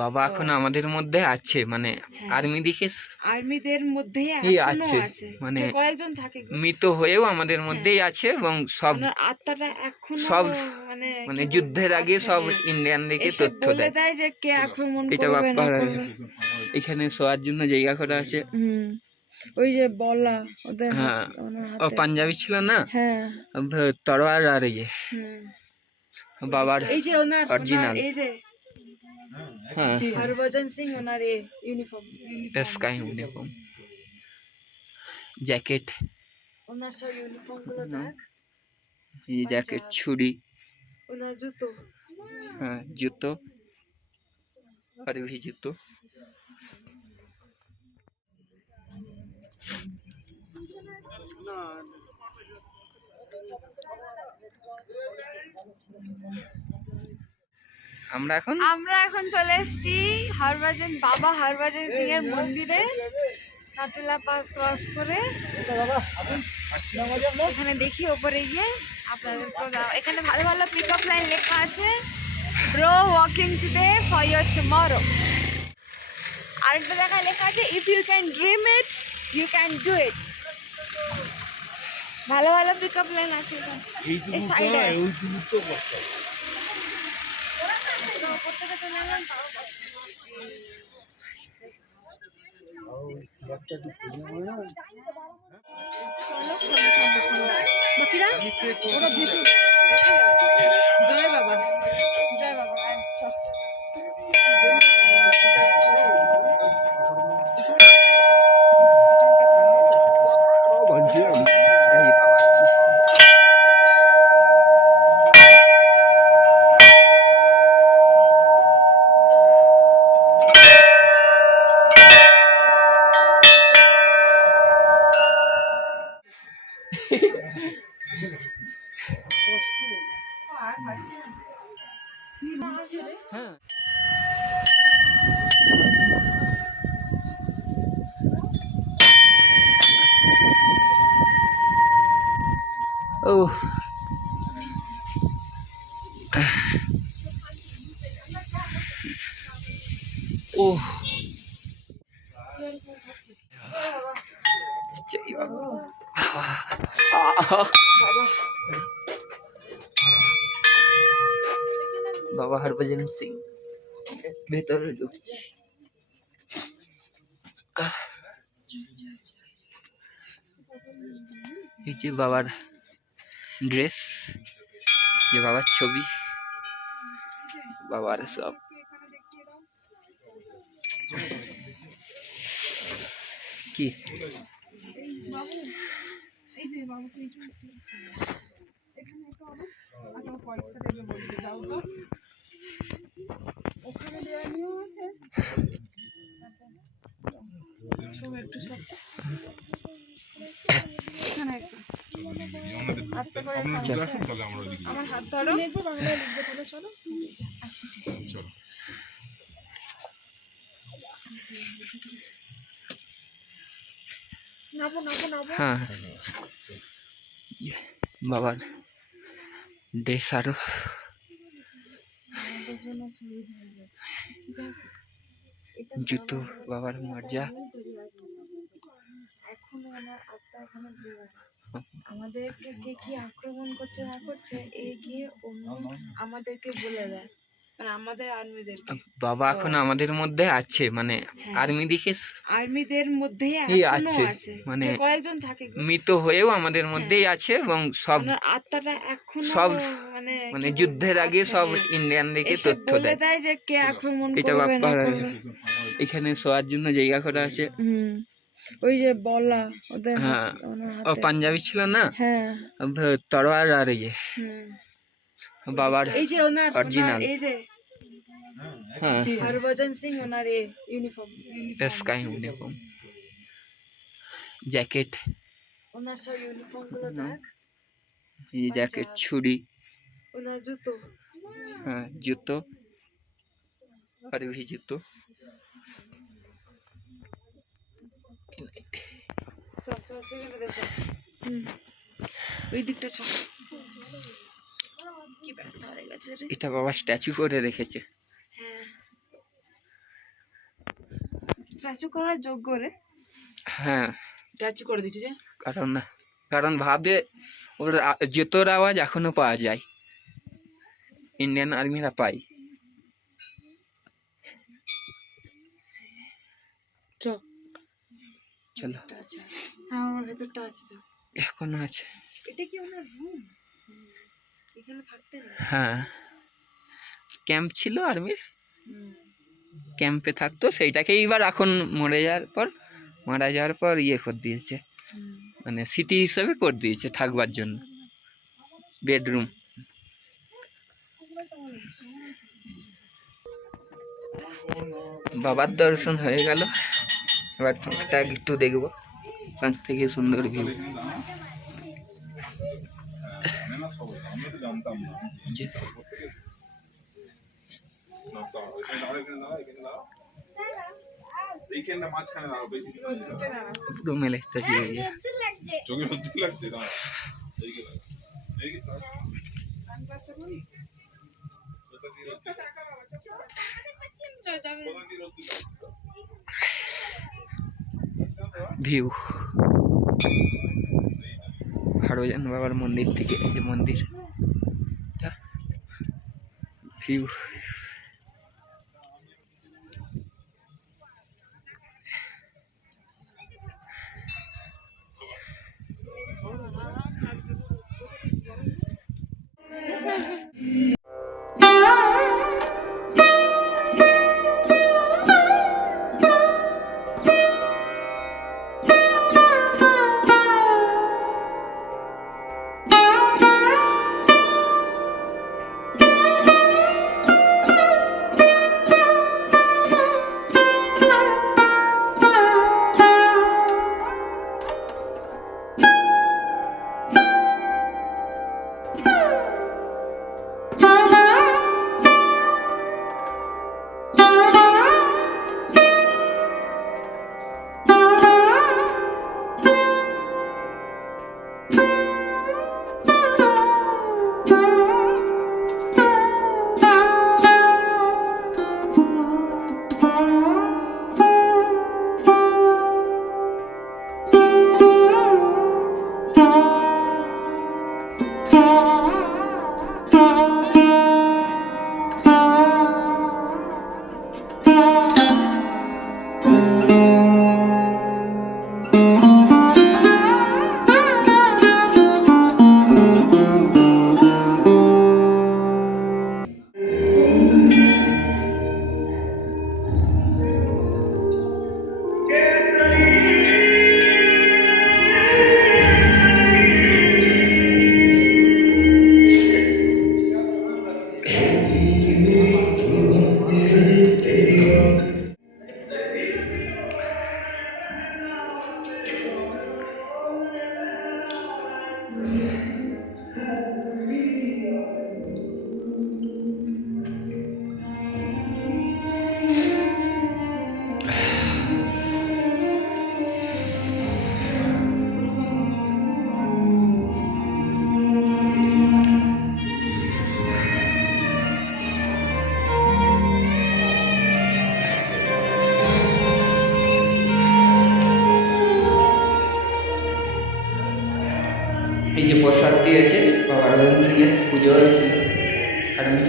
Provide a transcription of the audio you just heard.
বাবা এখন আমাদের মধ্যে আছে, মানে আর্মি দিকে আর্মিদের মধ্যেই আছে, মানে কয়েকজন থাকে মৃত হয়েও আমাদের মধ্যেই আছে এবং সব আত্মাটা এখনো সব মানে মানে যুদ্ধের আগে সব ইন্ডিয়ানদেরকে তথ্য বলে দেয় দেয় যে কে আক্রমণ এটা করবে না বাপ্পা করবে। এখানে শোয়ার জন্য জায়গা করা আছে। ওই যে বলা ওদের হ্যাঁ, ওনার ও হাতে। পাঞ্জাবি ছিল না, হ্যাঁ তরোয়ার আর বাবার এই যে ওনার অরিজিনাল। এই যে হ্যাঁ, হরভজন সিং ওনার ইউনিফর্ম স্কাই ইউনিফর্ম, জ্যাকেট, ওনার সব ইউনিফর্ম গুলো দেখ। এই জ্যাকেট, ছুরি, ওনার জুতো, হ্যাঁ জুতো, আর ভি জুতো। আমরা এখন চলে এসেছি বাবা হরভজন সিং এর মন্দিরে, নাতুলা পাস ক্রস করে। এখানে দেখি ওপরে গিয়ে আপনাদেরকেও এখানে ভালো ভালো পিক আপ লাইন লেখা আছে, bro working today for your tomorrow. আরেকটা জায়গায় লেখা আছে, if you can dream it you can do it. ভালো ভালো পিক আপ লাইন আছে এই সাইডে। বাকিরা জয় বাবা, জয় বাবা। হ্যাঁ ও ও বাবা হরভজন সিং ভেতরে ঢুকছি। এই যে বাবার ড্রেস, যে বাবার ছবি, বাবার সব কি আমার হাত ধরো, বাংলায় লিখবে তাহলে। চলো চলো। হ্যাঁ বাবার ড্রেস আরো জুতো, বাবার মর্যা। এখনো আমার আত্মা এখনো আমাদেরকে কে কি আক্রমণ করছে না করছে, এই গিয়ে অন্য আমাদেরকে বলে দেয়, মানে আমাদের আর্মিদেরকে। বাবা এখন আমাদের মধ্যে আছে, মানে আর্মিদের মধ্যেই আছে, মানে কয়েকজন থাকে মৃত হয়েও আমাদের মধ্যেই আছে এবং সব আত্মাটা এখনো সব মানে যুদ্ধের আগে সব ইন্ডিয়ানদেরকে তথ্য বলে দেয় দেয় যে কে আক্রমণ এটা করবে বাপ্পা। না করবে। এখানে শোয়ার জন্য জায়গা করা আছে। ওই যে বলা ওদের হ্যাঁ, ও হাতে। পাঞ্জাবি ছিল না, হ্যাঁ তরোয়ার আর বাবার এই যে ওনার অরিজিনাল। এই যে হ্যাঁ, হরভজন সিং ওনার ইউনিফর্ম, স্কাই ইউনিফর্ম, জ্যাকেট, ওনার সব ইউনিফর্ম গুলো দেখ। এই জ্যাকেট, ছুরি, ওনার জুতো, হ্যাঁ জুতো, আর ভি জুতো। ওই দিকটা চল। কি ব্যথা হয়ে গেছে রে। এটা বাবা স্ট্যাচু করে রেখেছে। হ্যাঁ স্ট্যাচু করার যোগ্য রে। হ্যাঁ, স্ট্যাচু করে দিচ্ছে যে। কারণ ভাবে ওর জুতোর আওয়াজ এখনো পাওয়া যায়, ইন্ডিয়ান আর্মিরা পায়। চলো, হ্যাঁ আমার ভেতরটা আছে তো। এখনো আছে। এটা কি ওনার রুম? এখানে থাকতেন? হ্যাঁ, ক্যাম্প ছিল আর্মির, ক্যাম্পে থাকতো, সেইটাকেই এবার এখন মারা যাওয়ার পর ইয়ে করে দিয়েছে, মানে সিটি হিসেবে করে দিয়েছে থাকবার জন্য, বেডরুম। বাবার দর্শন হয়ে গেল, এবার পার্কটা একটু দেখবো, পার্ক থেকে সুন্দর ভিউ। পুরো মেলেটা দিয়ে ভিউ হারোজান বাবার মন্দির থেকে, এই যে মন্দির ভিউ। এই যে প্রসাদ দিয়েছে, বাবার সিংহের পুজো হয়েছিল। আর আমি